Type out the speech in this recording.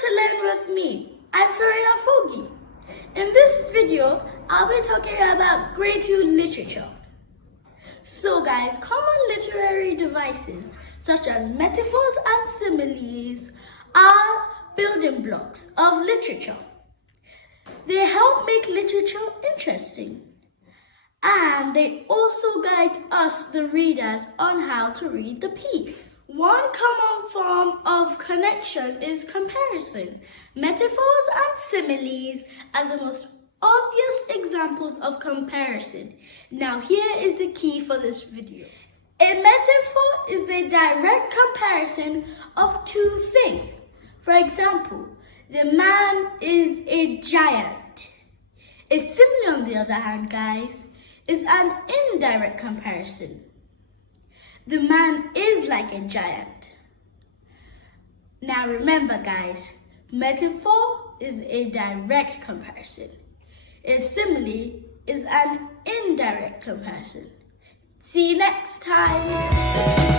to Learn with me. I'm Serena Foghi. In this video, I'll be talking about grade 2 literature. So guys, common literary devices such as metaphors and similes are building blocks of literature. They help make literature interesting. And they also guide us, the readers, on how to read the piece. One common form of connection is comparison. Metaphors and similes are the most obvious examples of comparison. Now here is the key for this video. A metaphor is a direct comparison of two things. For example, the man is a giant. A simile, on the other hand, guys, is an indirect comparison. The man is like a giant. Now remember, guys, metaphor is a direct comparison. A simile is an indirect comparison. See you next time.